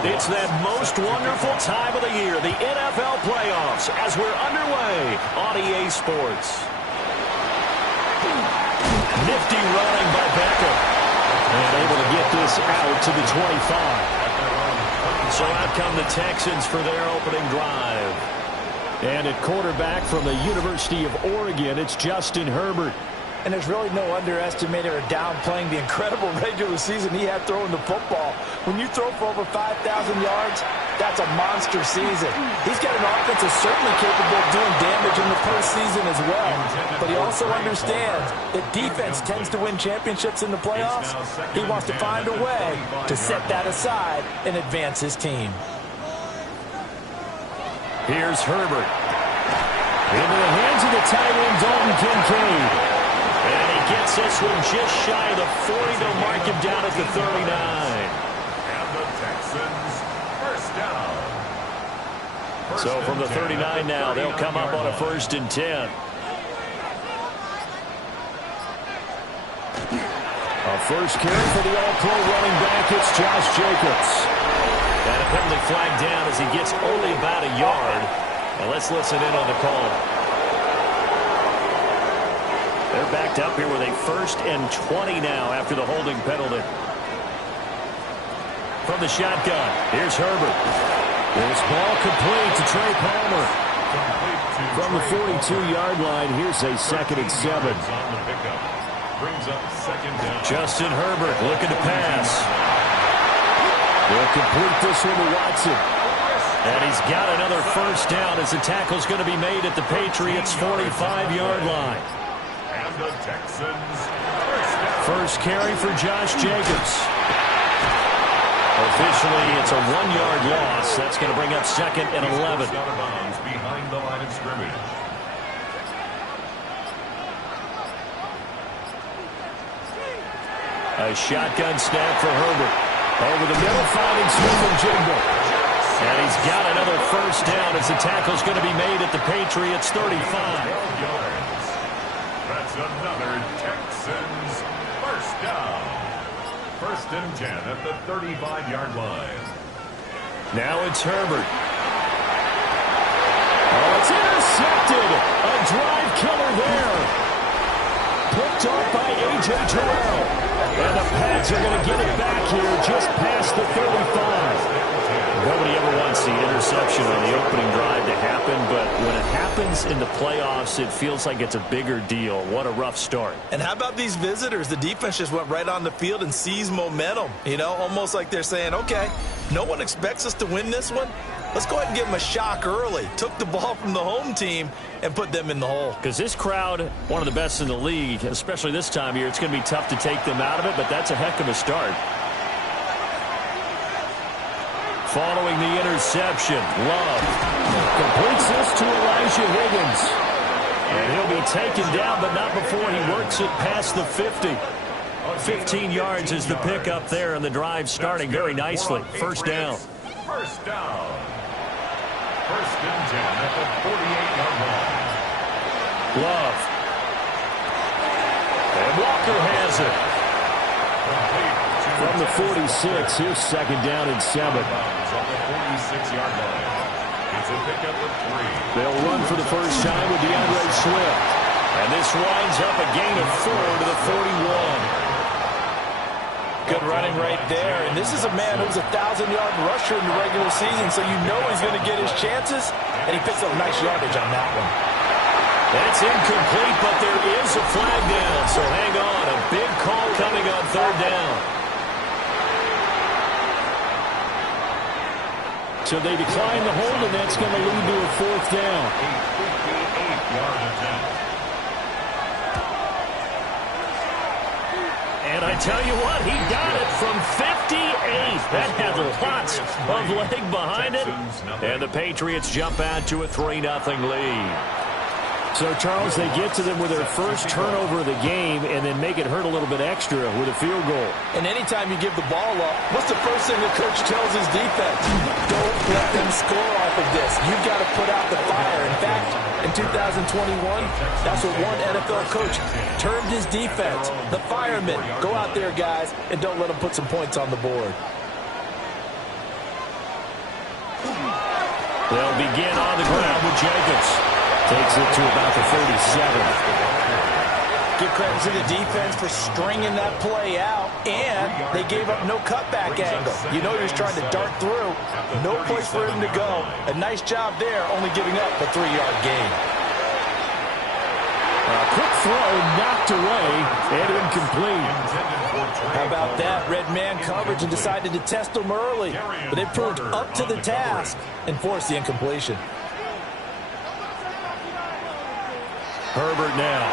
It's that most wonderful time of the year, the NFL playoffs, as we're underway on EA Sports. Nifty running by Beckham. And able to get this out to the 25. So out come the Texans for their opening drive. And at quarterback from the University of Oregon, it's Justin Herbert. And there's really no underestimating or downplaying the incredible regular season he had throwing the football. When you throw for over 5,000 yards, that's a monster season. He's got an offense that's certainly capable of doing damage in the postseason as well. But he also understands that defense tends to win championships in the playoffs. He wants to find a way to set that aside and advance his team. Here's Herbert. Into the hands of the tight end, Dalton Kincaid. And he gets this one just shy of the 40. They'll mark him down at the 39. And the Texans, first down. So from the 39 now, they'll come up on a 1st and 10. A first carry for the all-pro running back. It's Josh Jacobs. And a penalty flag down as he gets only about a yard. Now let's listen in on the call. They're backed up here with a 1st and 20 now after the holding penalty. From the shotgun, here's Herbert. This ball complete to Trey Palmer. From the 42-yard line, here's a 2nd and 7. Justin Herbert looking to pass. They'll complete this one to Watson. And he's got another 1st down as the tackle's going to be made at the Patriots' 45-yard line. The Texans, first carry for Josh Jacobs. Officially, it's a 1-yard loss. That's going to bring up 2nd and 11. Behind the line of scrimmage. A shotgun snap for Herbert. Over the middle, finding Smith and Jigba. And he's got another 1st down as the tackle's going to be made at the Patriots' 35. That's another Texans first down. 1st and 10 at the 35-yard line. Now it's Herbert. Oh, it's intercepted. A drive killer there. Picked off by A.J. Terrell. And the Pats are going to get it back here just past the 35. Nobody ever wants the interception on the opening drive to happen, but when it happens in the playoffs, it feels like it's a bigger deal. What a rough start. And how about these visitors? The defense just went right on the field and seized momentum. You know, almost like they're saying, okay, no one expects us to win this one. Let's go ahead and give them a shock early. Took the ball from the home team and put them in the hole. Because this crowd, one of the best in the league, especially this time of year, it's going to be tough to take them out of it, but that's a heck of a start. Following the interception, Love completes this to Elijah Higgins. And he'll be taken down, but not before he works it past the 50. 15 yards is the pickup there, and the drive starting very nicely. 1st down. First down. 1st and 10 at the 48-yard line. Love. And Walker has it. From the 46, here's 2nd down and 7. On the 46-yard line. It's a pickup of 3. They'll run for the first time with DeAndre Swift. And this winds up a gain of 4 to the 41. Good running right there. And this is a man who's a 1,000-yard rusher in the regular season, so you know he's going to get his chances. And he picks up nice yardage on that one. That's incomplete, but there is a flag down. So hang on. A big call coming on 3rd down. So they decline the hold, and that's going to lead to a 4th down. A 58-yard attempt. And I tell you what, he got it from 58. That had lots of leg behind it. And the Patriots jump out to a 3-0 lead. So, Charles, they get to them with their first turnover of the game and then make it hurt a little bit extra with a field goal. And anytime you give the ball up, what's the first thing the coach tells his defense? Don't let them score off of this. You've got to put out the fire. In fact, in 2021, that's what one NFL coach termed his defense. The firemen. Go out there, guys, and don't let them put some points on the board. They'll begin on the ground with Jacobs. Takes it to about the 37. Give credit to the defense for stringing that play out, and they gave up no cutback angle. You know he was trying to dart through. No place for him to go. A nice job there, only giving up a 3-yard gain. A quick throw knocked away and incomplete. How about that? Red man coverage and decided to test them early, but they proved up to the task and forced the incompletion. Herbert now.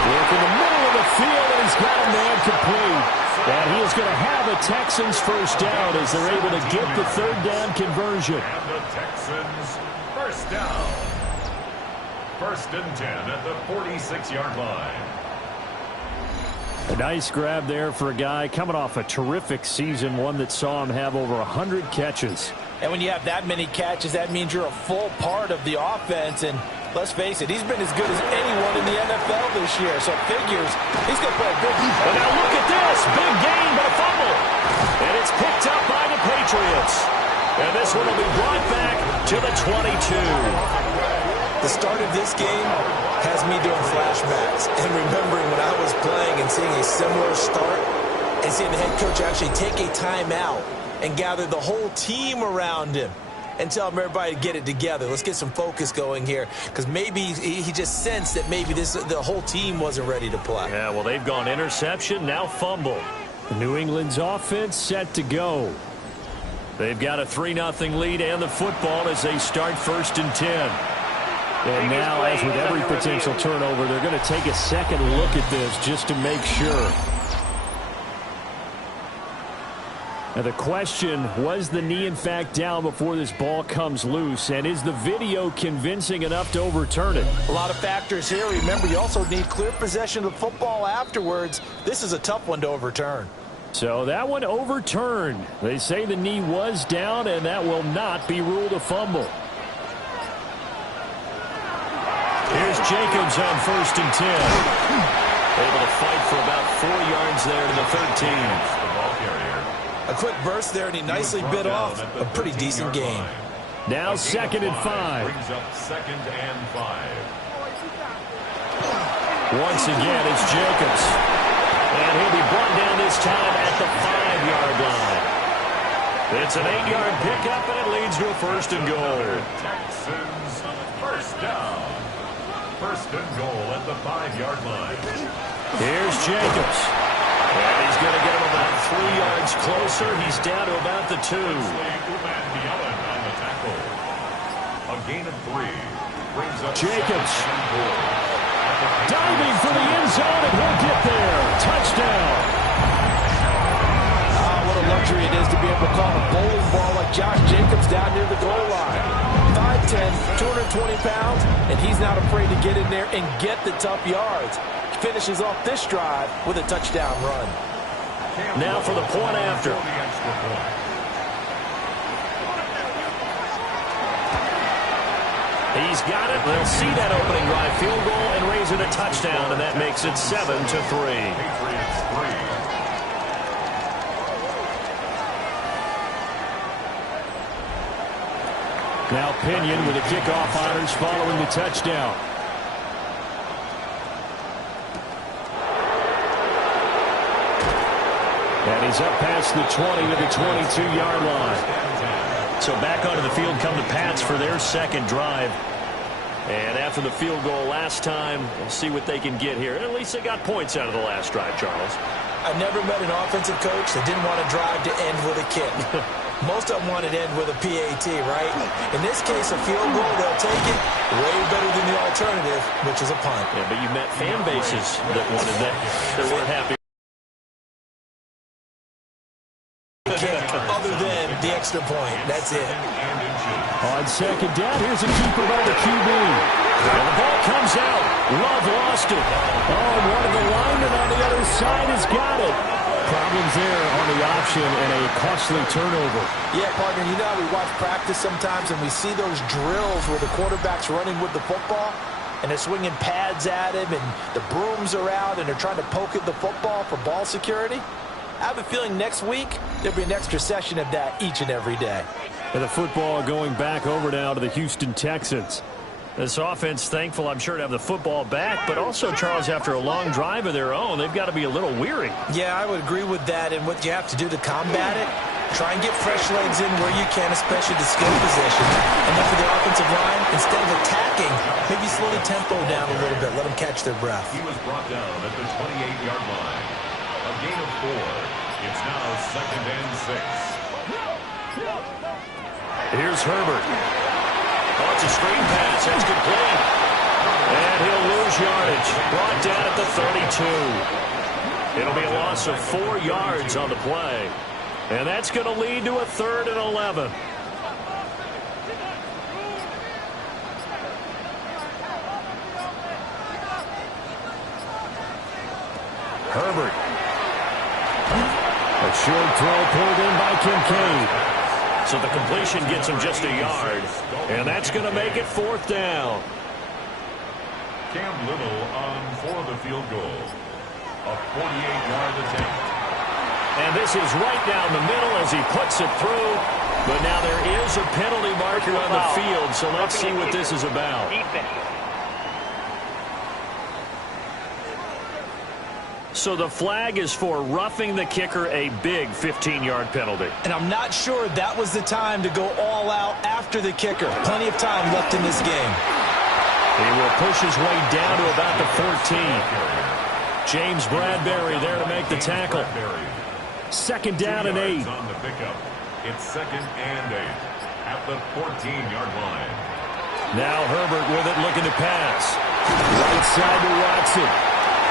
Look in the middle of the field, and he's got a man complete. And he is going to have a Texans first down as they're able to get the third down conversion. And the Texans first down. 1st and 10 at the 46-yard line. A nice grab there for a guy coming off a terrific season, one that saw him have over 100 catches. And when you have that many catches, that means you're a full part of the offense. And let's face it, he's been as good as anyone in the NFL this year. So figures, he's going to play a good defense. And now look at this. Big gain, but a fumble. And it's picked up by the Patriots. And this one will be brought back to the 22. The start of this game has me doing flashbacks and remembering when I was playing and seeing a similar start and seeing the head coach actually take a timeout and gather the whole team around him and tell him everybody to get it together. Let's get some focus going here, because maybe he just sensed that maybe the whole team wasn't ready to play. Yeah, well, they've gone interception, now fumble. New England's offense set to go. They've got a 3-0 lead and the football as they start 1st and 10. And now, as with every potential turnover, they're going to take a second look at this just to make sure. Now the question, was the knee in fact down before this ball comes loose? And is the video convincing enough to overturn it? A lot of factors here. Remember, you also need clear possession of the football afterwards. This is a tough one to overturn. So that one overturned. They say the knee was down, and that will not be ruled a fumble. Here's Jacobs on 1st and 10. Able to fight for about 4 yards there to the 13. A quick burst there, and he nicely bit off a pretty decent gain. Now 2nd and 5. Brings up 2nd and 5. Once again, it's Jacobs. And he'll be brought down this time at the 5-yard line. It's an 8-yard pickup, and it leads to a 1st and goal. Texans first down. 1st and goal at the 5-yard line. Here's Jacobs. And he's going to get him about 3 yards closer. He's down to about the 2. On the tackle. A gain of 3. Brings up Jacobs. Diving for the end zone, and he'll get there. Touchdown. What a luxury it is to be able to call a bowling ball like Josh Jacobs down near the goal line. 5'10", 220 pounds, and he's not afraid to get in there and get the tough yards. Finishes off this drive with a touchdown run. Now for the point after. He's got it. They'll see that opening drive field goal and raise it a touchdown, and that makes it 7-3. Now Pinion with the kickoff honors following the touchdown. And he's up past the 20 to the 22-yard line. So back onto the field come the Pats for their second drive. And after the field goal last time, we'll see what they can get here. At least they got points out of the last drive, Charles. I've never met an offensive coach that didn't want to drive to end with a kick. Most of them wanted to end with a PAT, right? In this case, a field goal, they'll take it way better than the alternative, which is a punt. Yeah, but you met fan bases that wanted that, that weren't happy. Other than the extra point. That's it. On second down, here's a keeper by the QB. And the ball comes out. Love lost it. Oh, and one of the linemen on the other side has got it. Problems there on the option and a costly turnover. Yeah, partner, you know how we watch practice sometimes and we see those drills where the quarterback's running with the football and they're swinging pads at him and the brooms are out and they're trying to poke at the football for ball security. I have a feeling next week there'll be an extra session of that each and every day. And the football going back over now to the Houston Texans. This offense, thankful, I'm sure, to have the football back, but also, Charles, after a long drive of their own, they've got to be a little weary. Yeah, I would agree with that, and what you have to do to combat it, try and get fresh legs in where you can, especially the skill position. And then for the offensive line, instead of attacking, maybe slow the tempo down a little bit, let them catch their breath. He was brought down at the 28-yard line. A gain of 4. It's now 2nd and 6. Here's Herbert. Oh, it's a screen pass. That's complete. And he'll lose yardage. Brought down at the 32. It'll be a loss of 4 yards on the play. And that's going to lead to a 3rd and 11. Herbert. A short throw pulled in by Kincaid. So the completion gets him just a yard. And that's going to make it 4th down. Cam Little on for the field goal. A 48-yard attempt. And this is right down the middle as he puts it through. But now there is a penalty marker on the field, so let's see what this is about. So the flag is for roughing the kicker, a big 15-yard penalty. And I'm not sure that was the time to go all out after the kicker. Plenty of time left in this game. He will push his way down to about the 14. James Bradbury there to make the tackle. 2nd down and 8. On the pickup. It's 2nd and 8 at the 14-yard line. Now Herbert with it, looking to pass. Right side to Watson.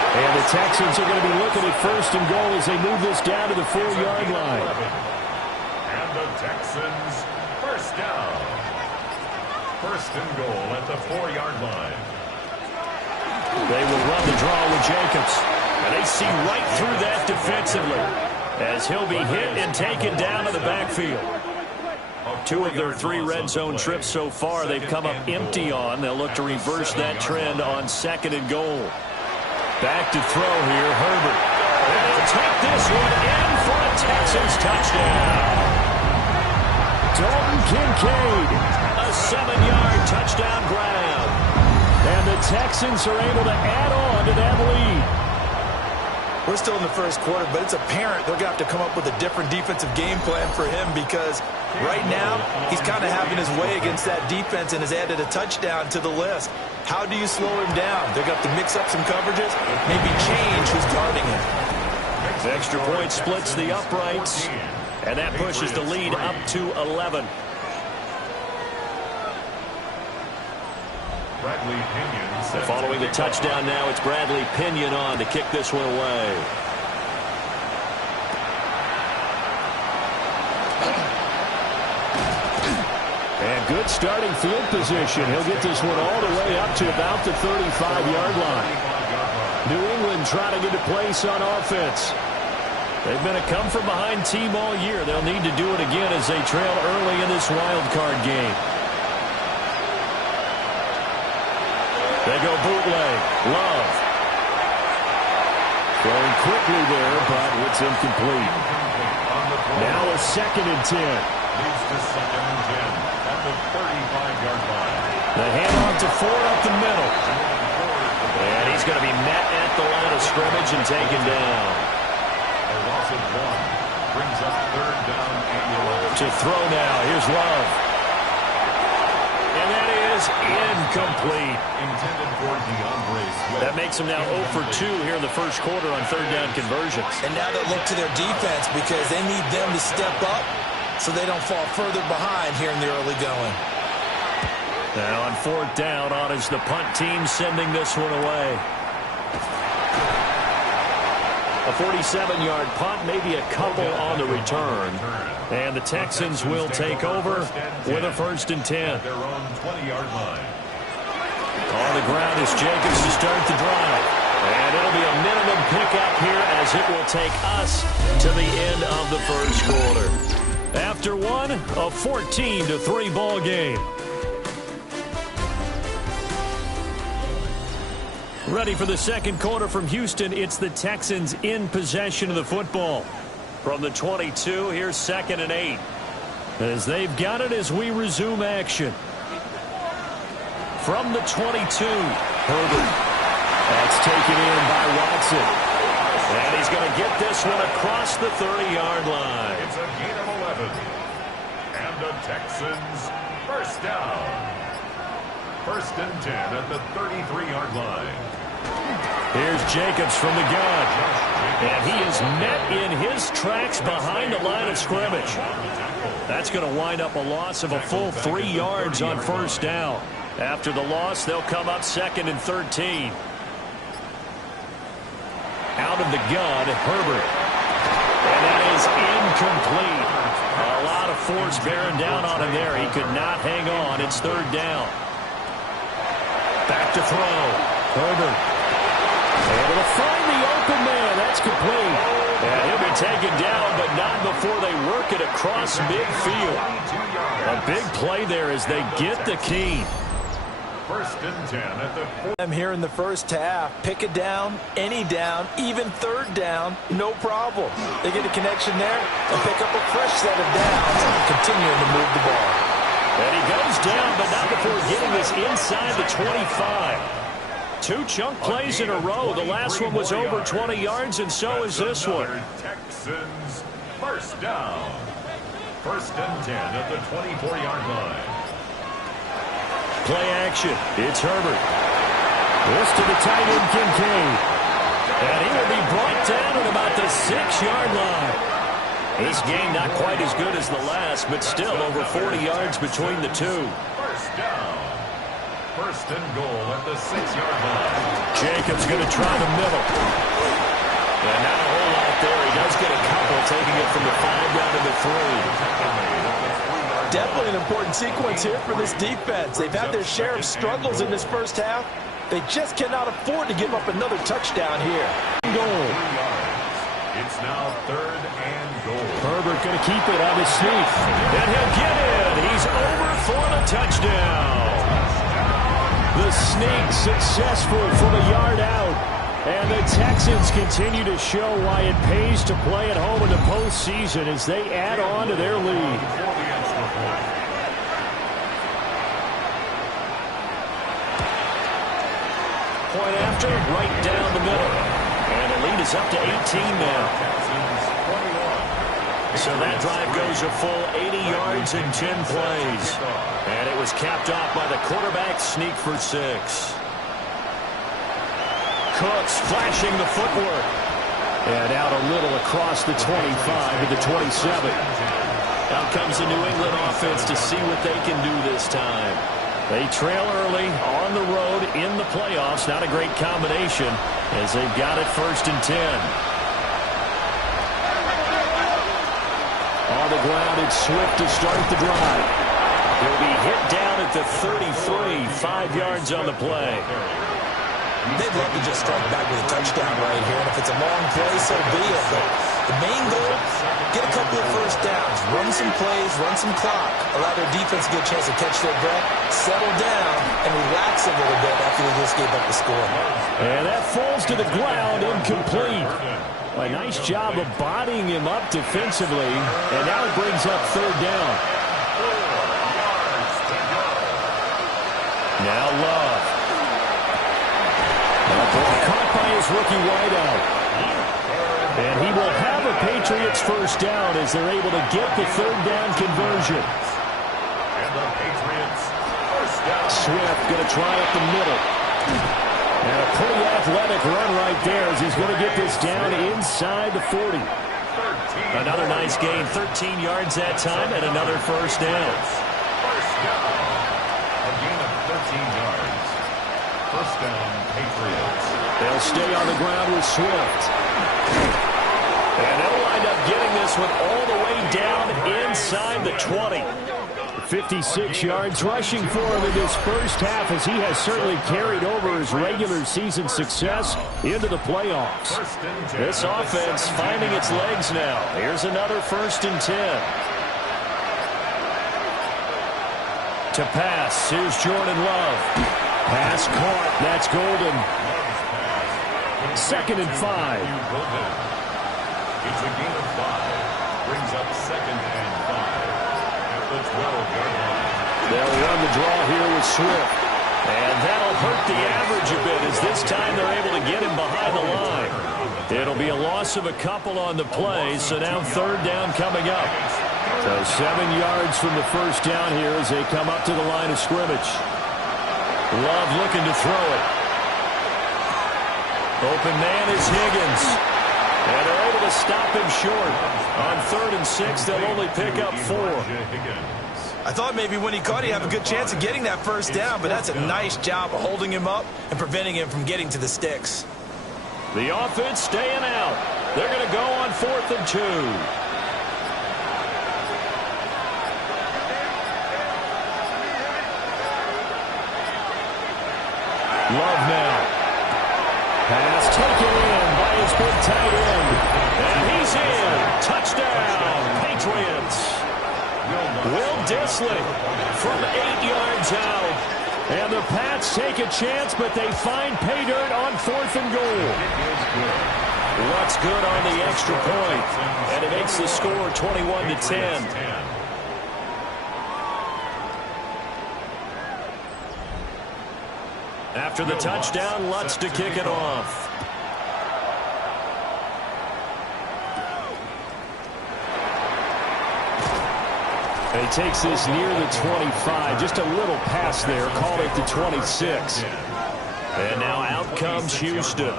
And the Texans are going to be looking at 1st and goal as they move this down to the 4-yard line. And the Texans, 1st down. 1st and goal at the 4-yard line. They will run the draw with Jacobs. And they see right through that defensively as he'll be hit and taken down to the backfield. 2 of their 3 red zone trips so far they've come up empty on. They'll look to reverse that trend on 2nd and goal. Back to throw here, Herbert. And he'll take this one in for a Texans touchdown. Dalton Kincaid, a 7-yard touchdown grab. And the Texans are able to add on to that lead. We're still in the 1st quarter, but it's apparent they're going to have to come up with a different defensive game plan for him because right now he's kind of having his way against that defense and has added a touchdown to the list. How do you slow him down? They're going to have to mix up some coverages, maybe change who's guarding him. The extra point splits the uprights, and that pushes the lead up to 11. Bradley Pinion. Following the touchdown now, it's Bradley Pinion on to kick this one away. And good starting field position. He'll get this one all the way up to about the 35-yard line. New England trying to get a place on offense. They've been a come-from-behind team all year. They'll need to do it again as they trail early in this wild card game. They go bootleg. Love. Going quickly there, but it's incomplete. Now a 2nd and 10. Leads to 2nd and 10 at the 35-yard line. The handoff to Ford up the middle. And he's going to be met at the line of scrimmage and taken down. A loss of 1 brings up 3rd down and 11. To throw now. Here's Love. And that is incomplete. Intended for DeAndre Swift. That makes him now 0 for 2 here in the 1st quarter on 3rd down conversions. And now they'll look to their defense because they need them to step up so they don't fall further behind here in the early going. Now on 4th down, on is the punt team sending this one away. A 47-yard punt, maybe a couple on the return. And the Texans will take over with a 1st and 10. Their own 20-yard line. On the ground is Jacobs to start the drive. And it'll be a minimum pickup here as it will take us to the end of the 1st quarter. After one, a 14-3 ball game. Ready for the 2nd quarter from Houston. It's the Texans in possession of the football. From the 22, here's 2nd and 8. as they've got it as we resume action. From the 22, Herbert. That's taken in by Watson. And he's going to get this one across the 30-yard line. It's a gain of 11. And the Texans first down. First and 10 at the 33-yard line. Here's Jacobs from the gun. And he is met in his tracks behind the line of scrimmage. That's going to wind up a loss of a full 3 yards on first down. After the loss, they'll come up 2nd and 13. Out of the gun, Herbert. And that is incomplete. A lot of force bearing down on him there. He could not hang on. It's 3rd down. Back to throw. Herbert. Able to find the open man. That's complete. And he'll be taken down, but not before they work it across midfield. A big play there as they get the key. First and 10 at the 4. I'm here in the first half. Pick a down, any down, even 3rd down, no problem. They get a connection there and pick up a fresh set of downs and continuing to move the ball. And he goes down, but not before getting this inside the 25. 2 chunk plays in a row. The last one was over 20 yards, and so is this one. Texans first down. First and 10 at the 24-yard line. Play action. It's Herbert. This to the tight end, Kincaid. And he will be brought down at about the 6-yard line. This game not quite as good as the last, but still over 40 yards between the two. First down. First and goal at the 6-yard line. Jacobs going to try the middle. And not a whole lot there. He does get a couple, taking it from the 5 down to the 3. Definitely an important sequence here for this defense. They've had their share of struggles in this first half. They just cannot afford to give up another touchdown here. Goal. It's now 3rd and goal. Herbert going to keep it on his sneak. And he'll get in. He's over for the touchdown. The sneak successful from a yard out. And the Texans continue to show why it pays to play at home in the postseason as they add on to their lead. Point after, right down the middle. And the lead is up to 18 now. So that drive goes a full 80 yards in 10 plays. And it was capped off by the quarterback sneak for 6. Cooks flashing the footwork. And out a little across the 25 to the 27. Out comes the New England offense to see what they can do this time. They trail early on the road in the playoffs. Not a great combination as they've got it 1st and 10. On the ground, it's Swift to start the drive. He'll be hit down at the 33, 5 yards on the play. They'd love to just strike back with a touchdown right here, and if it's a long play, so be it. But the main goal, get a couple of first downs, run some plays, run some clock, allow their defense to get a chance to catch their breath, settle down, and relax a little bit after they just gave up the score. And that falls to the ground, incomplete. A nice job of bodying him up defensively, and now it brings up 3rd down. Now Love. Caught by his rookie wideout. And he will have a Patriots first down as they're able to get the 3rd down conversion. And the Patriots first down. Swift going to try up the middle. And a pretty athletic run right there as he's going to get this down inside the 40. Another nice gain, 13 yards that time, and another first down. First down. A gain of 13 yards. First down, Patriots. They'll stay on the ground with Swift. And they'll wind up getting this one all the way down inside the 20. 56 yards rushing for him in this first half as he has certainly carried over his regular season success into the playoffs. This offense finding its legs now. Here's another 1st and 10. To pass, here's Jordan Love. Pass caught, that's Golden. 2nd and 5. It's a gain of 5. Brings up 2nd and 5. the 12-yard line. They'll run the draw here with Swift. And that'll hurt the average a bit as this time they're able to get him behind the line. It'll be a loss of a couple on the play, so now third down coming up. So 7 yards from the first down here as they come up to the line of scrimmage. Love looking to throw it. Open man is Higgins. And they're able to stop him short. On 3rd and 6, they'll only pick up 4. I thought maybe when he caught it, he'd have a good chance of getting that first down, but that's a nice job of holding him up and preventing him from getting to the sticks. The offense staying out. They're going to go on 4th and 2. Love now. Pass taken in by his big tight end. And he's in. Touchdown, Patriots. Will Dissly from 8 yards out. And the Pats take a chance, but they find pay dirt on 4th and goal. What's good on the extra point? And it makes the score 21-10. After the touchdown, Lutz to kick it off. And he takes this near the 25. Just a little pass there. Call it the 26. And now out comes Houston.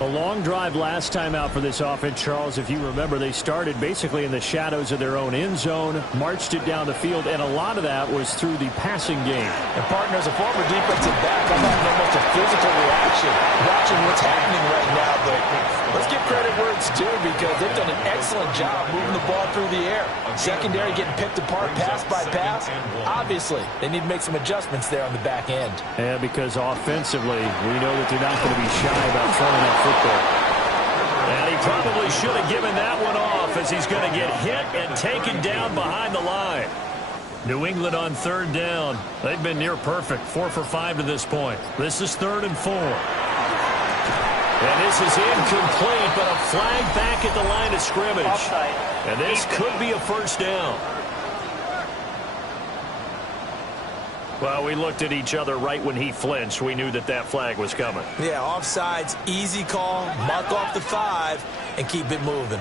A long drive last time out for this offense, Charles. If you remember, they started basically in the shadows of their own end zone, marched it down the field, and a lot of that was through the passing game. And, partner, as a former defensive back, I'm having almost a physical reaction watching what's happening right now. But let's give credit where it's due because they've done an excellent job moving the ball through the air. Secondary getting picked apart pass by pass. Obviously, they need to make some adjustments there on the back end. Yeah, because offensively, we know that they're not going to be shy about throwing that football. And he probably should have given that one off as he's going to get hit and taken down behind the line. New England on 3rd down. They've been near perfect, 4 for 5 to this point. This is 3rd and 4. And this is incomplete, but a flag back at the line of scrimmage. Offside. And this could be a first down. Well, we looked at each other right when he flinched. We knew that that flag was coming. Yeah, offsides, easy call, mark off the 5, and keep it moving.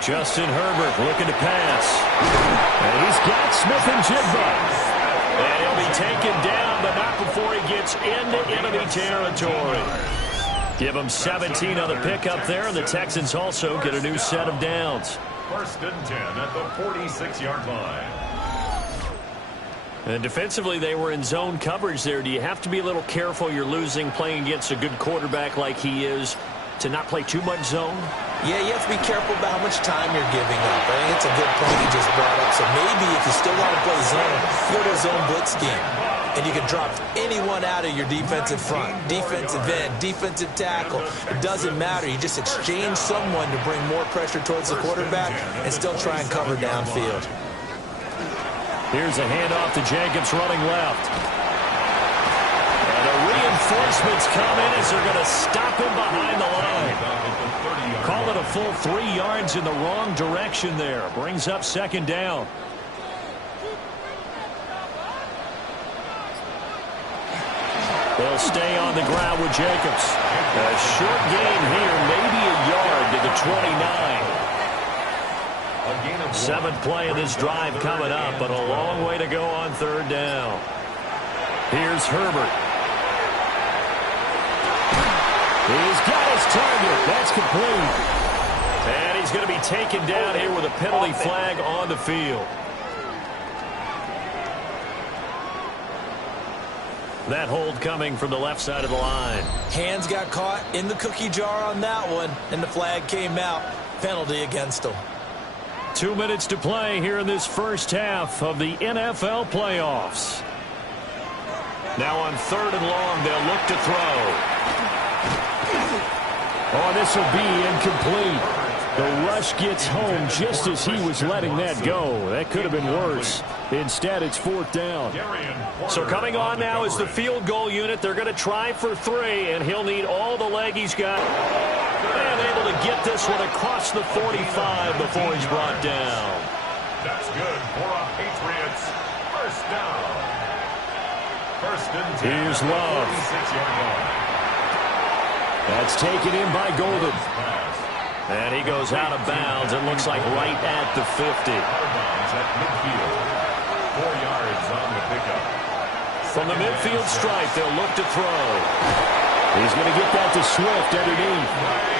Justin Herbert looking to pass. And he's got Smith-Njigba. And he'll be taken down, but not before he gets into enemy territory. Give him 17 on the pickup there, and the Texans also get a new set of downs. 1st and 10 at the 46-yard line. And defensively, they were in zone coverage there. Do you have to be a little careful? You're losing playing against a good quarterback like he is to not play too much zone? Yeah, you have to be careful about how much time you're giving up. I think it's a good point you just brought up. So maybe if you still want to play zone, go to a zone blitz scheme. And you can drop anyone out of your defensive front, defensive end, defensive tackle. It doesn't matter. You just exchange someone to bring more pressure towards the quarterback and still try and cover downfield. Here's a handoff to Jacobs running left. And the reinforcements come in as they're going to stop him behind the line. Call it a full 3 yards in the wrong direction there. Brings up 2nd down. They'll stay on the ground with Jacobs. A short gain here, maybe a yard to the 29. 7th play of this drive coming up, but a long way to go on 3rd down. Here's Herbert. He's got his target. That's complete. And he's going to be taken down here with a penalty flag on the field. That hold coming from the left side of the line. Hands got caught in the cookie jar on that one, and the flag came out. Penalty against them. 2 minutes to play here in this first half of the NFL playoffs. Now on 3rd and long, they'll look to throw. Oh, this will be incomplete. The rush gets home just as he was letting that go. That could have been worse. Instead, it's 4th down. So coming on now is the field goal unit. They're going to try for 3, and he'll need all the leg he's got. And able to get this one across the 45 before he's brought down. That's good for a Patriots first down. First and 10. Here's Love. 46-yard line. That's taken in by Golden. And he goes out of bounds. It looks like right at the 50. Out of bounds at midfield. 4 yards on the pickup. From the midfield stripe, they'll look to throw. He's going to get that to Swift underneath.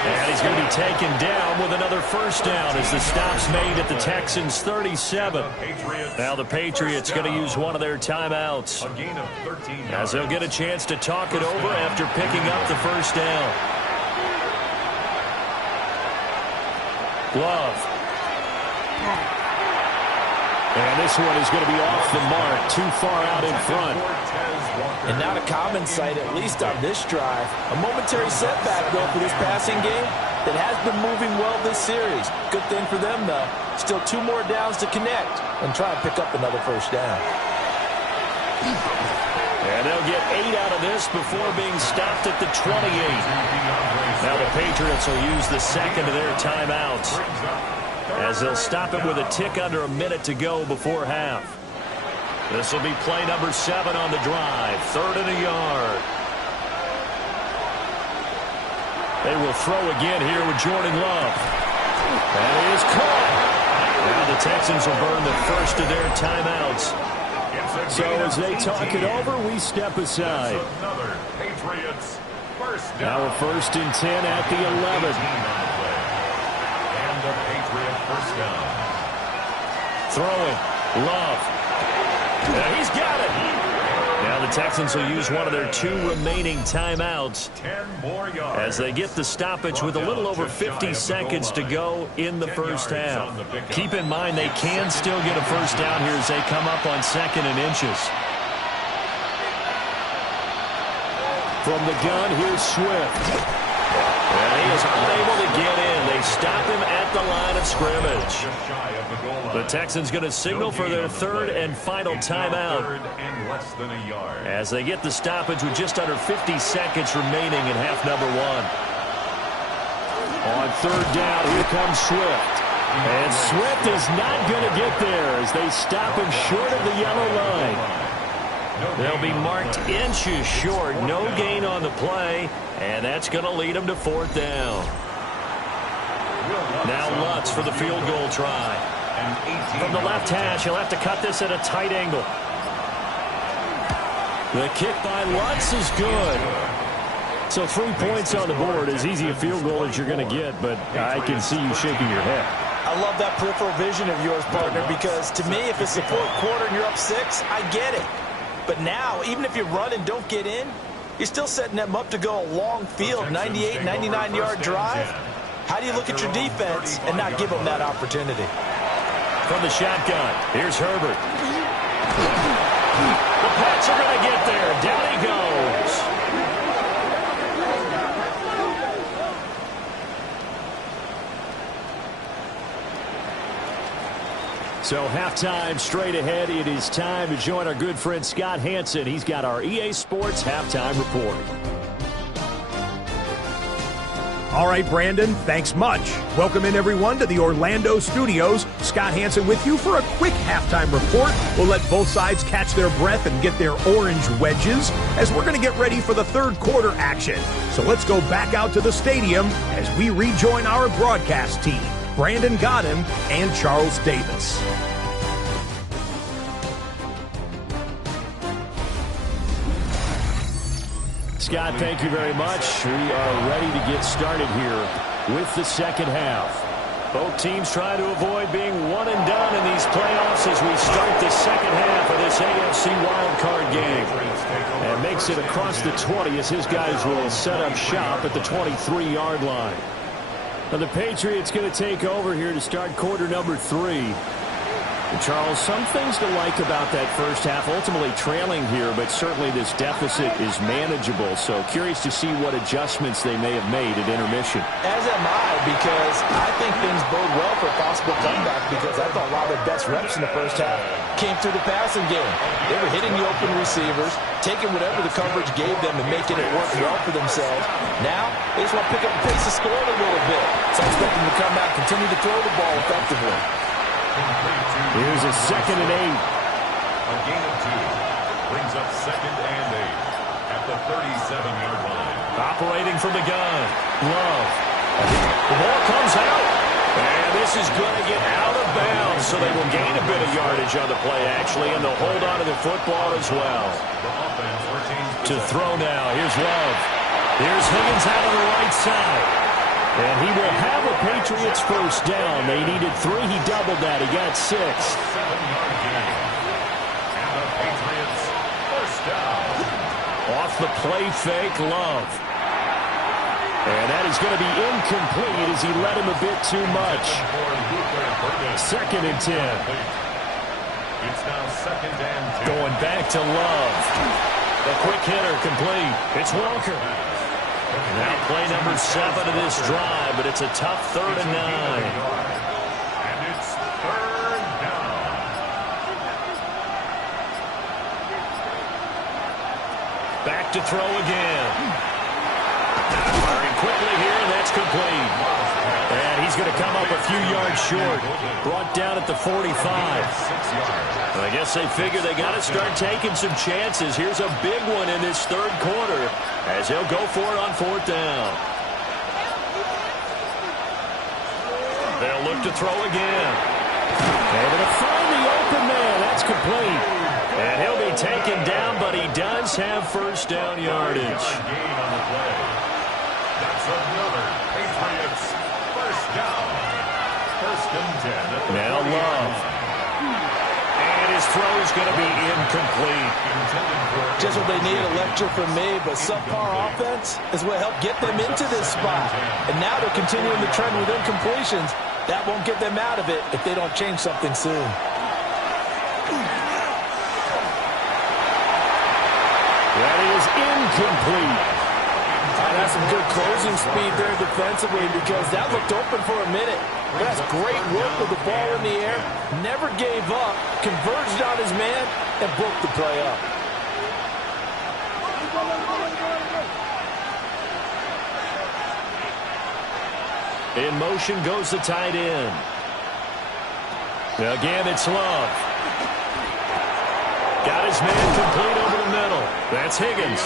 And he's going to be taken down with another first down as the stop's made at the Texans' 37. Now the Patriots going to use one of their timeouts, A gain of 13 yards. as they'll get a chance to talk it over after picking up the first down. Love. And this one is going to be off the mark, too far out in front. And not a common sight, at least on this drive. A momentary setback, though, for this passing game that has been moving well this series. Good thing for them, though. Still 2 more downs to connect and try and pick up another first down. And they'll get 8 out of this before being stopped at the 28. Now the Patriots will use the second of their timeouts, as they'll stop it with a tick under a minute to go before half. This will be play number 7 on the drive. 3rd and a yard. They will throw again here with Jordan Love. That is caught. Now the Texans will burn the first of their timeouts. So as they talk it over, we step aside. Another Patriots first down. Now a 1st and 10 at the 11. And a Patriot first down. Throwing. Love. And he's got it. Now the Texans will use one of their 2 remaining timeouts 10 more yards. as they get the stoppage with a little over 50 seconds to go in the first half. Keep in mind they can still get a first down here as they come up on 2nd and inches. From the gun, here's Swift. And he is unable to get in. They stop him at the line of scrimmage. The Texans going to signal for their 3rd and final timeout as they get the stoppage with just under 50 seconds remaining in half number 1. On 3rd down, here comes Swift. And Swift is not going to get there as they stop him short of the yellow line. They'll be marked inches short. No gain on the play, and that's going to lead them to 4th down. Now Lutz for the field goal try. From the left hash, he'll have to cut this at a tight angle. The kick by Lutz is good. So 3 points on the board, as easy a field goal as you're going to get, but I can see you shaking your head. I love that peripheral vision of yours, partner, because to me, if it's the 4th quarter and you're up 6, I get it. But now, even if you run and don't get in, you're still setting them up to go a long field, 98, 99-yard drive. How do you look at your defense and not give them that opportunity? From the shotgun, here's Herbert. The Pats are going to get there. Down he goes. So halftime straight ahead. It is time to join our good friend Scott Hansen. He's got our EA Sports halftime report. All right, Brandon, thanks much. Welcome in, everyone, to the Orlando studios. Scott Hansen with you for a quick halftime report. We'll let both sides catch their breath and get their orange wedges as we're going to get ready for the 3rd quarter action. So let's go back out to the stadium as we rejoin our broadcast team, Brandon Godden and Charles Davis. Scott, thank you very much. We are ready to get started here with the second half. Both teams try to avoid being one and done in these playoffs as we start the second half of this AFC wildcard game. And makes it across the 20 as his guys will set up shop at the 23-yard line. Now the Patriots going to take over here to start quarter number 3. Charles, some things to like about that first half. Ultimately trailing here, but certainly this deficit is manageable. So curious to see what adjustments they may have made at intermission. As am I, because I think things bode well for a possible comeback, because I thought a lot of their best reps in the first half came through the passing game. They were hitting the open receivers, taking whatever the coverage gave them and making it work well for themselves. Now, they just want to pick up the pace of scoring a little bit. So I expect them to come out, continue to throw the ball effectively. Here's a 2nd and 8. A gain of 2 brings up 2nd and 8 at the 37-yard line. Operating from the gun. Love. The ball comes out. And this is going to get out of bounds, so they will gain a bit of yardage on the play, actually, and they'll hold on to the football as well. To throw now. Here's Love. Here's Higgins out on the right side. And he will have a Patriots first down. They needed 3. He doubled that. He got 6. 7-yard gain. And the Patriots first down. Off the play fake, Love. And that is going to be incomplete as he led him a bit too much. 2nd and 10. It's now 2nd and 10. Going back to Love. The quick hitter complete. It's Walker. Now play number 7 of this drive, but it's a tough 3rd and 9. And it's 3rd down. Back to throw again. Firing quickly here, and that's complete. And he's going to come up a few yards short. Brought down at the 45. I guess they figure they got to start taking some chances. Here's a big one in this 3rd quarter as he'll go for it on 4th down. They'll look to throw again. Able to find the open man. That's complete. And he'll be taken down, but he does have first down yardage. Gain on the play. That's another Patriots first down. 1st and 10. Now Love. His throw is going to be incomplete. Just what they need, a lecture from me, but subpar offense is what helped get them into this spot. And now they're continuing the trend with incompletions. That won't get them out of it if they don't change something soon. That is incomplete. That's some good closing speed there defensively, because that looked open for a minute. But that's great work with the ball in the air. Never gave up, converged on his man, and broke the play up. In motion goes the tight end. Again, it's Love. Got his man complete over the middle. That's Higgins.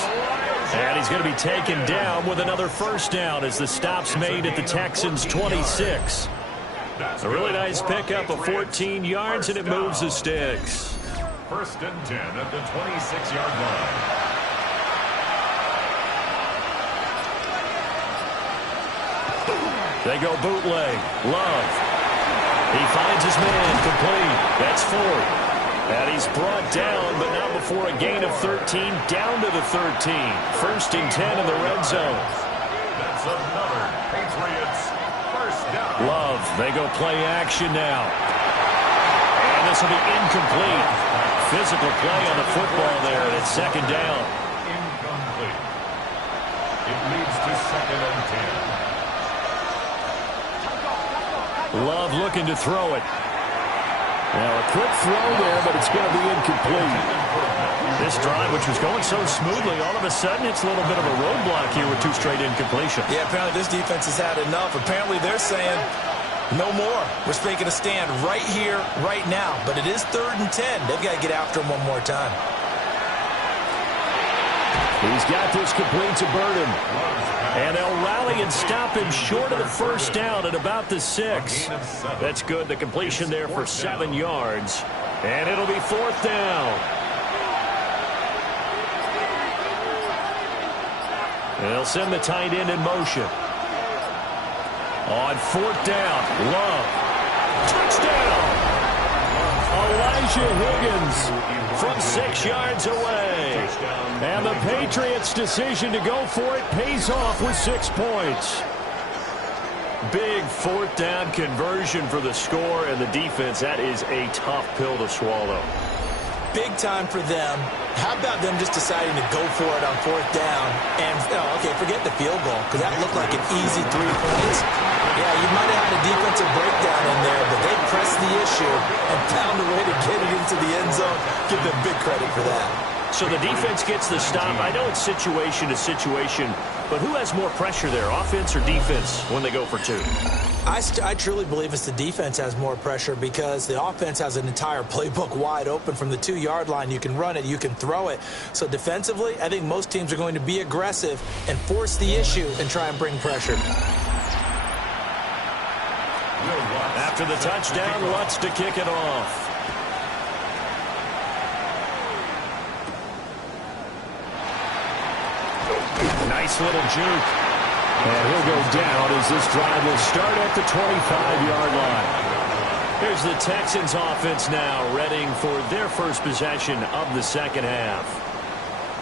And he's going to be taken down with another first down as the stop's made at the Texans' 26. A really nice pickup of 14 yards, and it moves the sticks. 1st and 10 at the 26-yard line. They go bootleg. Love. He finds his man complete. That's 4. And he's brought down, but not before a gain of 13, down to the 13. 1st and 10 in the red zone. That's another Patriots first down. Love, they go play action now. And this will be incomplete. Physical play on the football there, and it's 2nd down. Incomplete. It leads to 2nd and 10. Love looking to throw it. Now a quick throw there, but it's going to be incomplete. This drive, which was going so smoothly, all of a sudden it's a little bit of a roadblock here with 2 straight incompletions. Yeah, apparently this defense has had enough. Apparently they're saying no more. We're making a stand right here, right now. But it is 3rd and 10. They've got to get after him one more time. He's got this complete to Burden. And they'll rally and stop him short of the first down at about the 6. That's good. The completion there for 7 yards. And it'll be 4th down. They'll send the tight end in motion. On 4th down, Love. Touchdown! Elijah Higgins from 6 yards away. And the Patriots' decision to go for it pays off with 6 points. Big fourth down conversion for the score, and the defense, that is a tough pill to swallow. Big time for them. How about them just deciding to go for it on fourth down? And, okay, forget the field goal, because that looked like an easy 3 points. Yeah, you might have had a defensive breakdown in there, but they pressed the issue and found a way to get it into the end zone. Give them big credit for that. So the defense gets the stop. I know it's situation to situation, but who has more pressure there, offense or defense, when they go for 2? I truly believe it's the defense has more pressure because the offense has an entire playbook wide open from the 2-yard line. You can run it, you can throw it. So defensively, I think most teams are going to be aggressive and force the issue and try and bring pressure. After the touchdown, Lutz to kick it off. Nice little juke. And he'll go down as this drive will start at the 25-yard line. Here's the Texans offense now, readying for their first possession of the second half.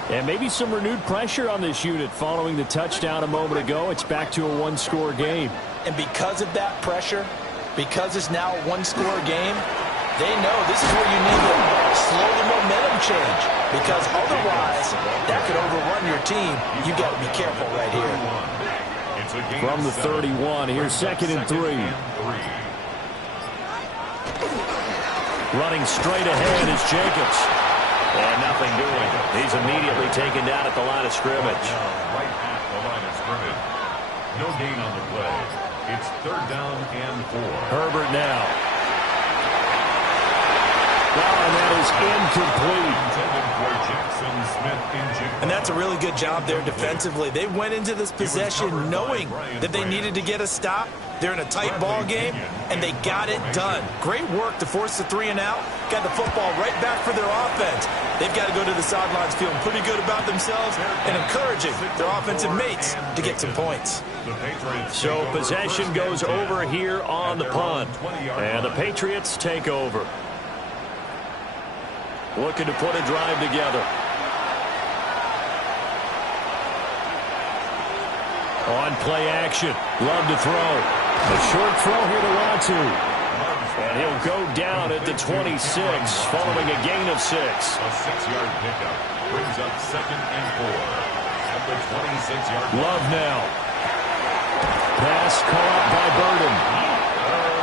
And maybe some renewed pressure on this unit following the touchdown a moment ago. It's back to a 1-score game. And because of that pressure, because it's now a 1-score game, they know this is where you need to slow the momentum change. Because otherwise, that could overrun your team. You got to be careful right here. From the 31, here's 2nd and 3. Running straight ahead is Jacobs. And nothing doing. He's immediately taken down at the line of scrimmage. Right at the line of scrimmage. No gain on the play. It's 3rd down and 4. Herbert now. And that is incomplete. And that's a really good job there defensively. They went into this possession knowing that they needed to get a stop. They're in a tight ball game, and they got it done. Great work to force the 3 and out. Got the football right back for their offense. They've got to go to the sidelines feeling pretty good about themselves and encouraging their offensive mates to get some points. So possession goes over here on the punt, and the Patriots take over. Looking to put a drive together. On play action. Love to throw. A short throw here to Latu. And he'll go down at the 26 following a gain of 6. A 6-yard pickup brings up 2nd and 4 at the 26-yard line. Love now. Pass caught by Burden.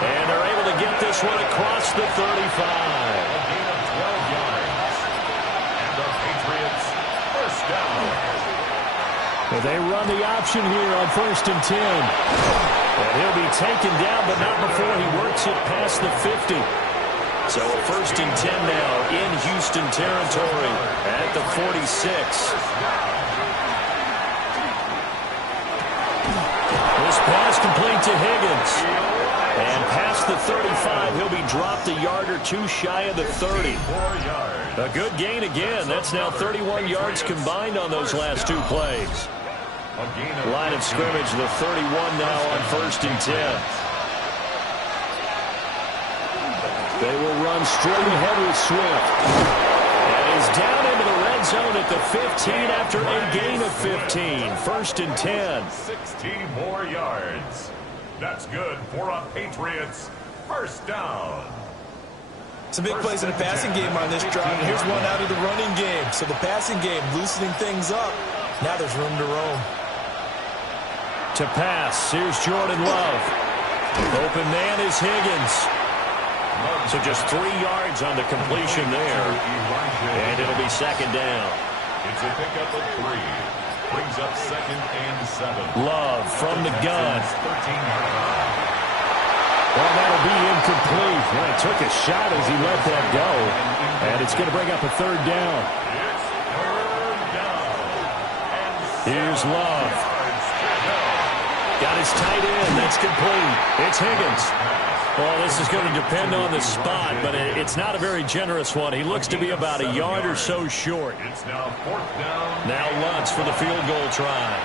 And they're able to get this one across the 35. A gain of 12 yards. And the Patriots first down. Well, they run the option here on 1st and 10. And he'll be taken down, but not before he works it past the 50. So a 1st and 10 now in Houston territory at the 46. This pass complete to Higgins. And past the 35, he'll be dropped a yard or 2 shy of the 30. A good gain again. That's now 31 yards combined on those last 2 plays. Line of scrimmage, the 31 now on 1st and 10. They will run straight ahead with Swift. And he's down into the red zone at the 15 after a gain of 15. 1st and 10. 16 more yards. That's good for a Patriots first down. Some big plays in the passing game on this drive. And here's one out of the running game. So the passing game loosening things up. Now there's room to roam. To pass, here's Jordan Love. Open man is Higgins. So just 3 yards on the completion there. And it'll be 2nd down. It's a pickup of 3. Brings up 2nd and 7. Love from the gun. 13-yard line. Well, that'll be incomplete. Well, he took a shot as he let that go. And it's going to bring up a 3rd down. It's 3rd down. Here's Love. Got his tight end. That's complete. It's Higgins. Well, this is going to depend on the spot, but it's not a very generous one. He looks to be about a yard or so short. It's now 4th down. Now Lutz for the field goal try.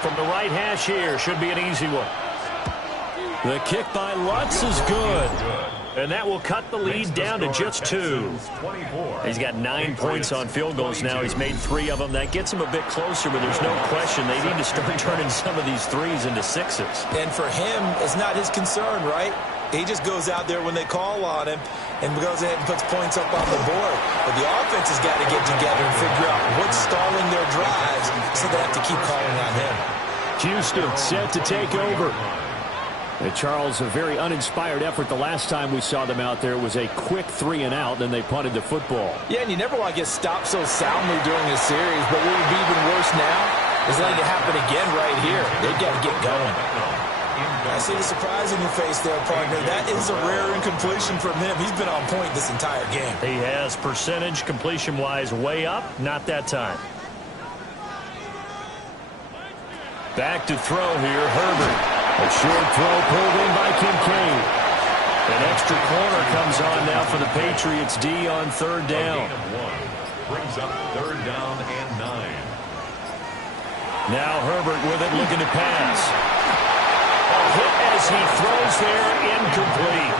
From the right hash here, should be an easy one. The kick by Lutz is good. And that will cut the lead down to just 2. He's got 9 points on field goals now. He's made 3 of them. That gets him a bit closer, but there's no question they need to start turning some of these 3s into 6s. And for him, it's not his concern, right? He just goes out there when they call on him and goes ahead and puts points up on the board. But the offense has got to get together and figure out what's stalling their drives, so they have to keep calling on him. Houston set to take over. And Charles, a very uninspired effort the last time we saw them out there. It was a quick 3 and out, then they punted the football. Yeah, and you never want to get stopped so soundly during a series, but what would be even worse now is letting it happen again right here. They've got to get going. I see the surprise in your face there, partner. That is a rare incompletion from him. He's been on point this entire game. He has percentage completion-wise way up, not that time. Back to throw here, Herbert. A short throw pulled in by Kincaid. An extra corner comes on now for the Patriots D on 3rd down. Brings up 3rd down and 9. Now Herbert with it, looking to pass. A hit as he throws there, incomplete.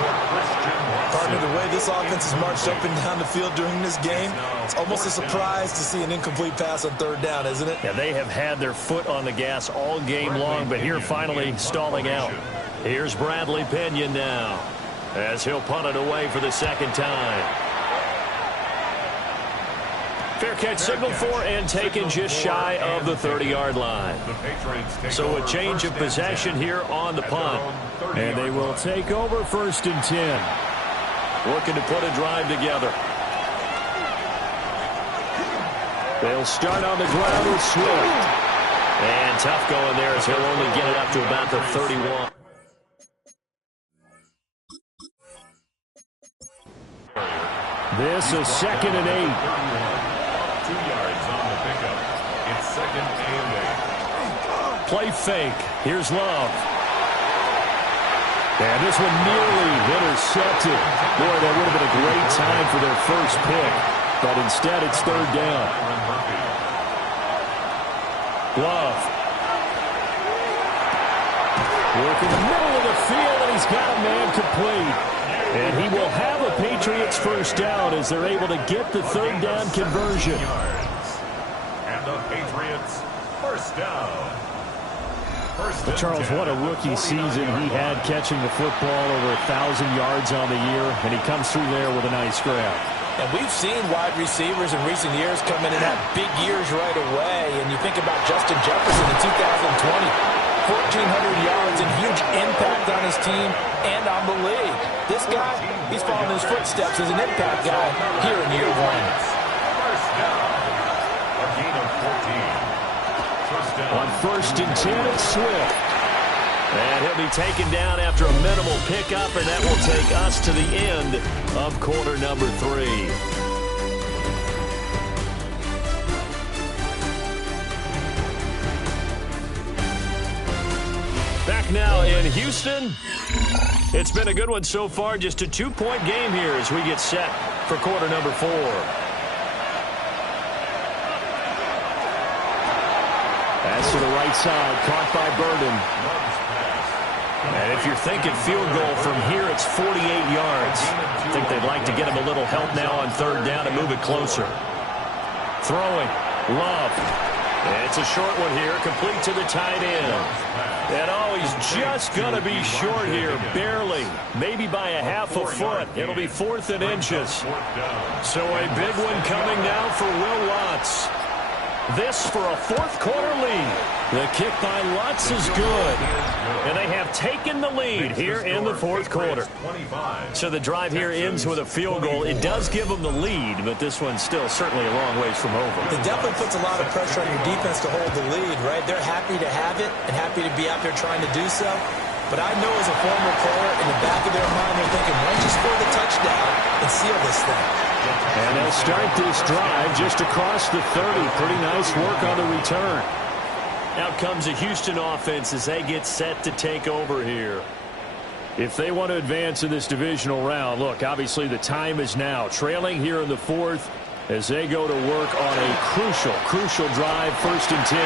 Partner, the way this offense has marched up and down the field during this game, it's almost a surprise to see an incomplete pass on 3rd down, isn't it? Yeah, they have had their foot on the gas all game long, but here finally stalling out. Here's Bradley Pinion now, as he'll punt it away for the 2nd time. Fair catch signaled for and taken just shy of the 30-yard line. So a change of possession here on the punt. And they will take over 1st and 10. Looking to put a drive together. They'll start on the ground with Swift. And tough going there as he'll only get it up to about the 31. This is 2nd and 8. 2 yards on the pickup. It's 2nd and 8. Play fake. Here's Love. And this one nearly intercepted. Boy, that would have been a great time for their first pick. But instead, it's 3rd down. Love. Work in the middle of the field, and he's got a man complete. And he will have a Patriots 1st down as they're able to get the 3rd down conversion. And the Patriots 1st down. But Charles, what a rookie season he had, catching the football over 1,000 yards on the year, and he comes through there with a nice grab. And we've seen wide receivers in recent years come in and have big years right away. And you think about Justin Jefferson in 2020. 1,400 yards and huge impact on his team and on the league. This guy, he's following his footsteps as an impact guy here in year 1. 1st down. A gain of 14. 1st down. On 1st and 10, it's Swift. And he'll be taken down after a minimal pickup, and that will take us to the end of quarter number 3. Back now in Houston. It's been a good one so far. Just a 2-point game here as we get set for quarter number 4. Pass to the right side, caught by Burden. And if you're thinking field goal from here, it's 48 yards. I think they'd like to get him a little help now on 3rd down and move it closer. Throwing. Love. It's a short one here, complete to the tight end. And oh, he's just going to be short here, barely, maybe by a half a foot. It'll be 4th and inches. So a big one coming now for Will Lutz. This for a 4th quarter lead. The kick by Lutz is good. And they have taken the lead here in the 4th quarter. So the drive here ends with a field goal. It does give them the lead, but this one's still certainly a long ways from over. It definitely puts a lot of pressure on your defense to hold the lead, right? They're happy to have it and happy to be out there trying to do so. But I know as a former player, in the back of their mind, they're thinking, why don't you score the touchdown and seal this thing? And they'll start this drive just across the 30. Pretty nice work on the return. Out comes a Houston offense as they get set to take over here. If they want to advance in this divisional round, look, obviously the time is now. Trailing here in the 4th as they go to work on a crucial drive, 1st and 10.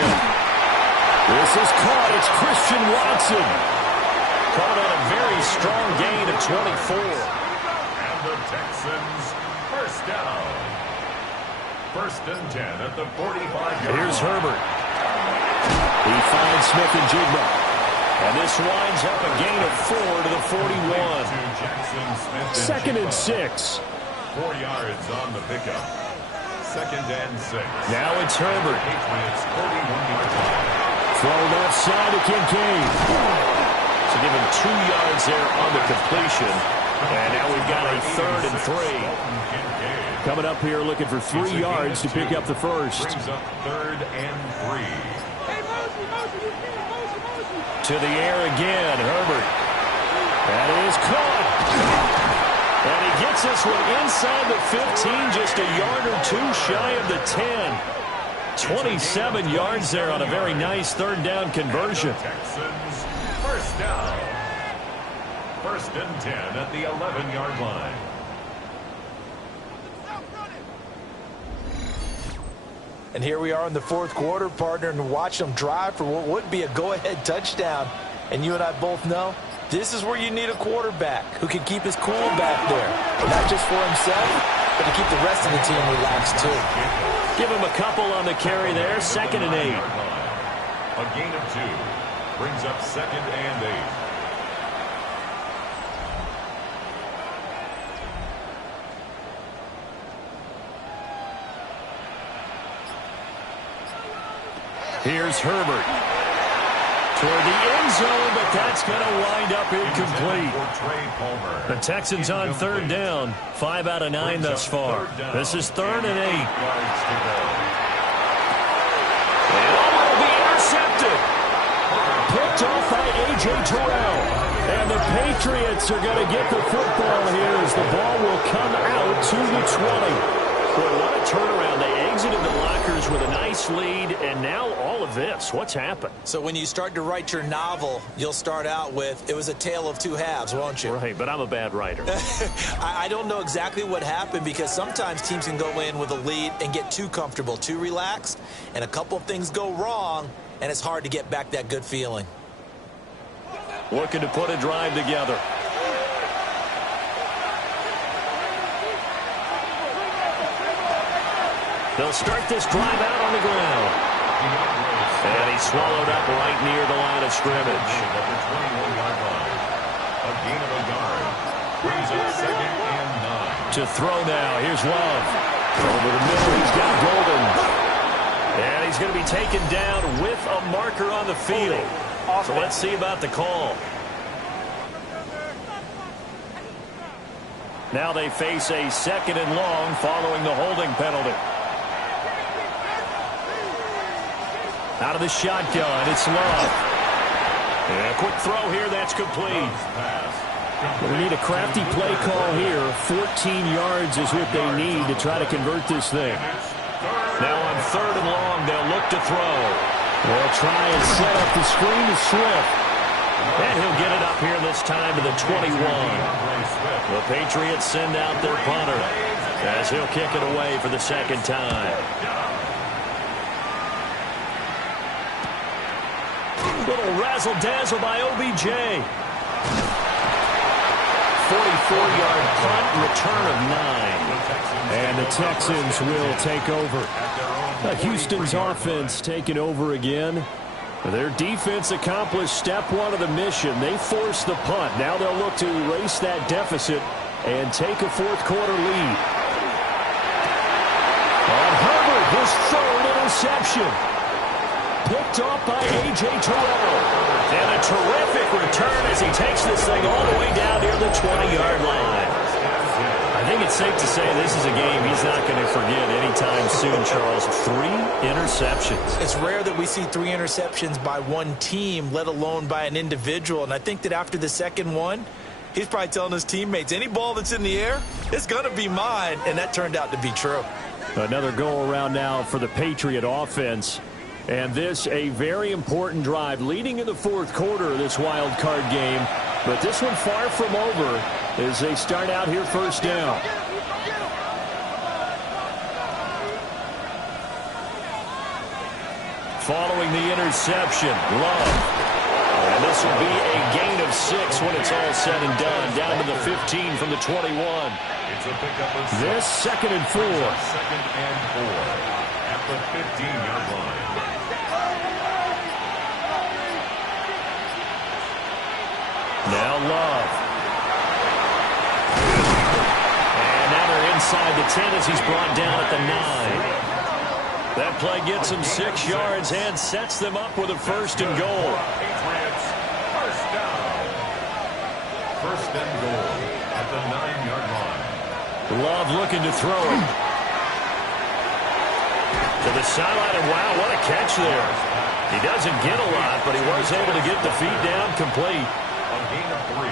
This is caught. It's Christian Watson. Caught on a very strong gain of 24. Texans, first down. First and 10 at the 45-yard Here's line. Herbert. He finds Smith and Jigba. And this winds up a gain of 4 to the 41. Second and 6. 4 yards on the pickup. Second and 6. Now it's Herbert. Patriots 41-yard line. Throw left side to Kincaid. So give him 2 yards there on the completion. And now we've got a 3rd and 3. Coming up here looking for 3 yards to pick up the first. Brings up 3rd and 3. To the air again, Herbert. That is caught. And he gets this one inside the 15, just a yard or 2 shy of the 10. 27 yards there on a very nice 3rd down conversion. Texans, first down. First and 10 at the 11-yard line. And here we are in the 4th quarter, partner, and watch them drive for what would be a go-ahead touchdown. And you and I both know this is where you need a quarterback who can keep his cool back there. Not just for himself, but to keep the rest of the team relaxed, too. Give him a couple on the carry there, 2nd and 8. A gain of 2 brings up 2nd and 8. Here's Herbert. Toward the end zone, but that's going to wind up incomplete. The Texans on 3rd down. 5 out of 9 thus far. This is 3rd and 8. And will be intercepted. Picked off by A.J. Terrell. And the Patriots are going to get the football here as the ball will come out to the 20. Boy, what a turnaround. They exited the lockers with a nice lead, and now all of this. What's happened? So when you start to write your novel, you'll start out with, it was a tale of 2 halves, won't you? Right, but I'm a bad writer. I don't know exactly what happened because sometimes teams can go in with a lead and get too comfortable, too relaxed, and a couple of things go wrong, and it's hard to get back that good feeling. Looking to put a drive together. They'll start this drive out on the ground. And he's swallowed up right near the line of scrimmage. At the 21-yard line. A gain of a yard. Brings up 2nd and 9. To throw now. Here's Love. Over the middle, he's got Golden. And he's going to be taken down with a marker on the field. So let's see about the call. Now they face a 2nd and long following the holding penalty. Out of the shotgun, it's Love. And a quick throw here, that's complete. They need a crafty play call here. 14 yards is what they need to try to convert this thing. Now on 3rd and long, they'll look to throw. They'll try and set up the screen to Swift. And he'll get it up here this time to the 21. The Patriots send out their punter as he'll kick it away for the 2nd time. Little razzle-dazzle by OBJ. 44-yard punt, return of 9. And the Texans will take over. Houston's offense taking over again. Their defense accomplished step 1 of the mission. They forced the punt. Now they'll look to erase that deficit and take a 4th quarter lead. And Herbert, his 3rd interception. Picked off by A.J. Terrell. And a terrific return as he takes this thing all the way down near the 20-yard line. I think it's safe to say this is a game he's not going to forget anytime soon, Charles. 3 interceptions. It's rare that we see 3 interceptions by one team, let alone by an individual. And I think that after the 2nd one, he's probably telling his teammates, any ball that's in the air, it's going to be mine. And that turned out to be true. Another go around now for the Patriot offense. And this a very important drive leading in the 4th quarter of this wild card game. But this one far from over as they start out here 1st down. Following the interception, Love. And this will be a gain of 6 when it's all said and done. Down to the 15 from the 21. It's a pickup of 6. This 2nd and 4. 2nd and 4 at the 15-yard line. Now Love. And now they're inside the 10 as he's brought down at the 9. That play gets him 6 yards and sets them up with a 1st and goal. Patriots, first down. 1st and goal at the 9-yard line. Love looking to throw it. To the sideline, and wow, what a catch there. He doesn't get a lot, but he was able to get the feet down complete. A gain of 3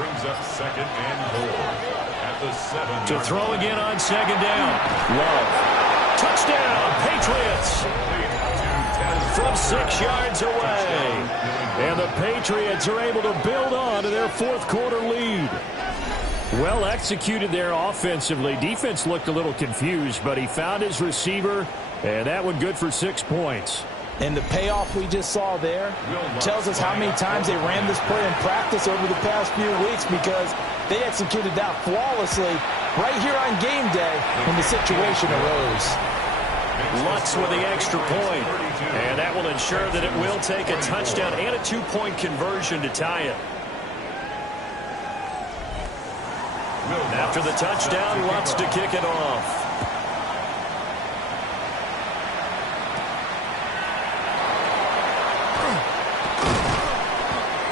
brings up 2nd and goal at the 7. To throw again on 2nd down. Love. Touchdown, Patriots. From 6 yards away. And the Patriots are able to build on to their 4th quarter lead. Well executed there offensively. Defense looked a little confused, but he found his receiver, and that one good for 6 points. And the payoff we just saw there tells us how many times they ran this play in practice over the past few weeks, because they executed that flawlessly right here on game day when the situation arose. Lutz with the extra point, and that will ensure that it will take a touchdown and a 2-point conversion to tie it. After the touchdown, Lutz to kick it off.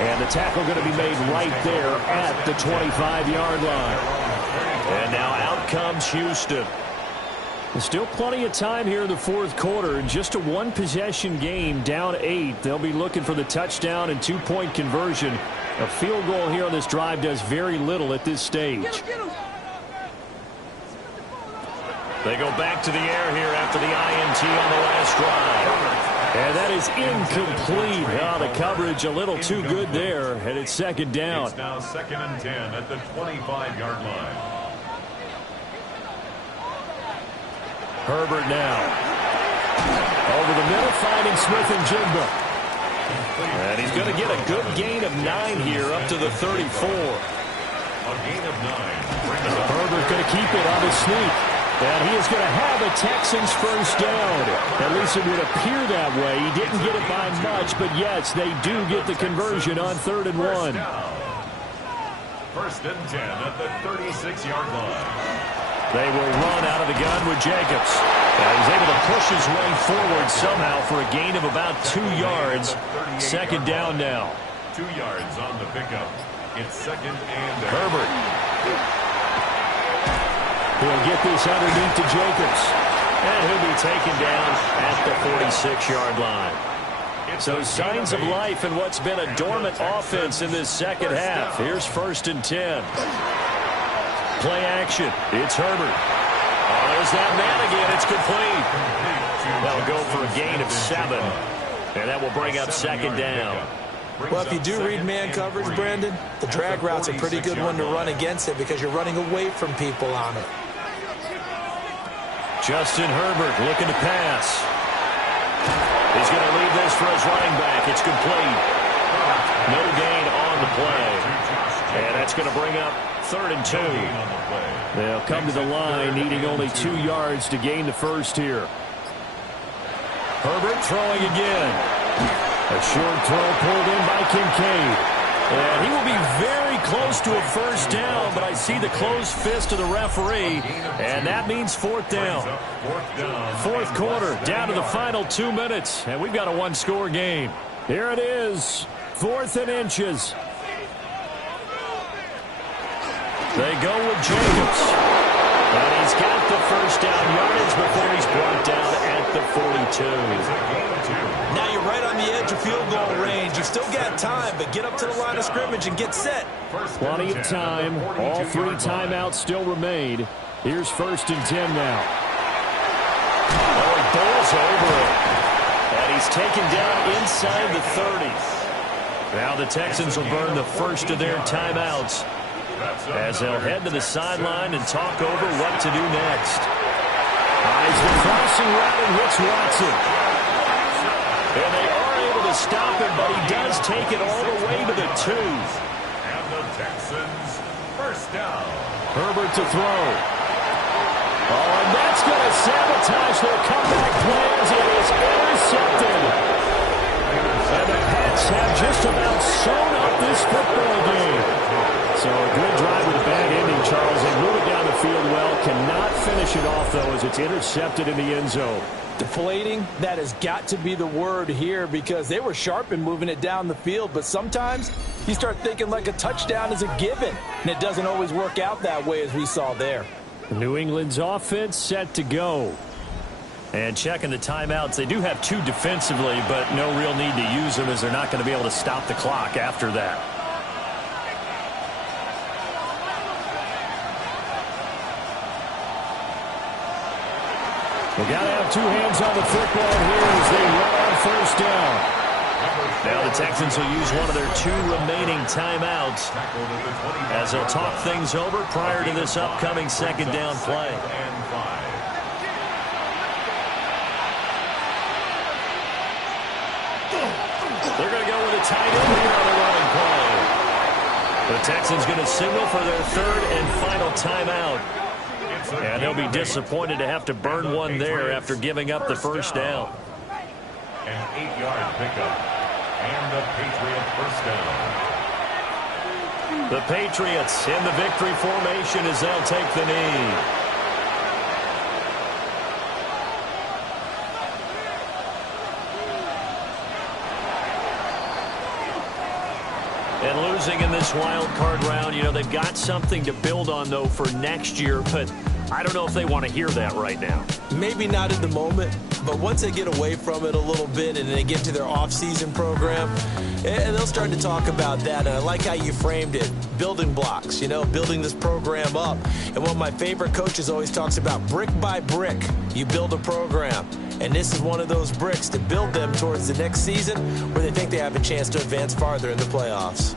And the tackle going to be made right there at the 25-yard line. And now out comes Houston. There's still plenty of time here in the 4th quarter. Just a 1-possession game, down 8. They'll be looking for the touchdown and 2-point conversion. A field goal here on this drive does very little at this stage. They go back to the air here after the INT on the last drive. And that is incomplete. The coverage a little too good there, and it's 2nd down. It's now 2nd and 10 at the 25-yard line. Herbert now. Over the middle, finding Smith and Jigba. And he's going to get a good gain of 9 here up to the 34. A gain of 9. Herbert going to keep it on his sneak. And he is going to have a Texans first down. At least it would appear that way. He didn't get it by much, but yes, they do get the conversion on 3rd and 1. 1st and 10 at the 36-yard line. They will run out of the gun with Jacobs. He's able to push his way forward somehow for a gain of about 2 yards. 2nd down now. 2 yards on the pickup. It's 2nd and Herbert. He'll get this underneath to Jacobs. And he'll be taken down at the 46-yard line. So signs of life in what's been a dormant offense in this 2nd half. Here's 1st and 10. Play action. It's Herbert. Oh, there's that man again. It's complete. That'll go for a gain of 7. And that will bring up 2nd down. Well, if you do read man coverage, Brandon, the drag route's a pretty good one to run against it because you're running away from people on it. Justin Herbert looking to pass. He's going to leave this for his running back. It's complete. No gain on the play. And that's going to bring up 3rd and 2. They'll come to the line needing only 2 yards to gain the first here. Herbert throwing again. A short throw pulled in by Kincaid. And he will be very close to a first down, but I see the closed fist of the referee, and that means 4th down. 4th quarter, down to the final 2 minutes, and we've got a 1-score game. Here it is, 4th and inches. They go with Jacobs. And he's got the first down yardage before he's brought down at the 42. Now you're right on the edge of field goal range. You've still got time, but get up to the line of scrimmage and get set. Plenty of time. All 3 timeouts still remain. Here's 1st and 10 now. Oh, he bowls over it. And he's taken down inside the 30. Now the Texans will burn the first of their timeouts as they'll head to the sideline and talk over what to do next. He's the crossing route and hits Watson. And they are able to to stop him, but he does take it all the way to the 2. And the Texans, first down. Herbert to throw. Oh, and that's going to sabotage their comeback plans. It is intercepted. And the Pats have just about sewn up this football game. So a good drive with a bad ending, Charles. They move it down the field well. Cannot finish it off, though, as it's intercepted in the end zone. Deflating, that has got to be the word here because they were sharp in moving it down the field, but sometimes you start thinking like a touchdown is a given, and it doesn't always work out that way as we saw there. New England's offense set to go. And checking the timeouts, they do have 2 defensively, but no real need to use them as they're not going to be able to stop the clock after that. They got to have 2 hands on the football here as they run on first down. Now the Texans will use one of their 2 remaining timeouts as they'll talk things over prior to this upcoming second down play. They're going to go with a tight end here on the running play. The Texans going to signal for their 3rd and final timeout. And they'll be disappointed to have to burn one there after giving up the first down. An 8-yard pickup. And the Patriot first down. The Patriots in the victory formation as they'll take the knee. And losing in this wild card round, you know, they've got something to build on, though, for next year. But I don't know if they want to hear that right now. Maybe not in the moment, but once they get away from it a little bit and they get to their off-season program, and they'll start to talk about that. And I like how you framed it, building blocks, you know, building this program up. And one of my favorite coaches always talks about brick by brick, you build a program. And this is one of those bricks to build them towards the next season where they think they have a chance to advance farther in the playoffs.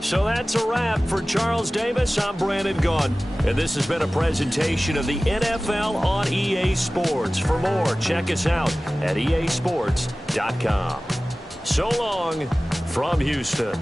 So that's a wrap for Charles Davis. I'm Brandon Gaudin, and this has been a presentation of the NFL on EA Sports. For more, check us out at easports.com. So long from Houston.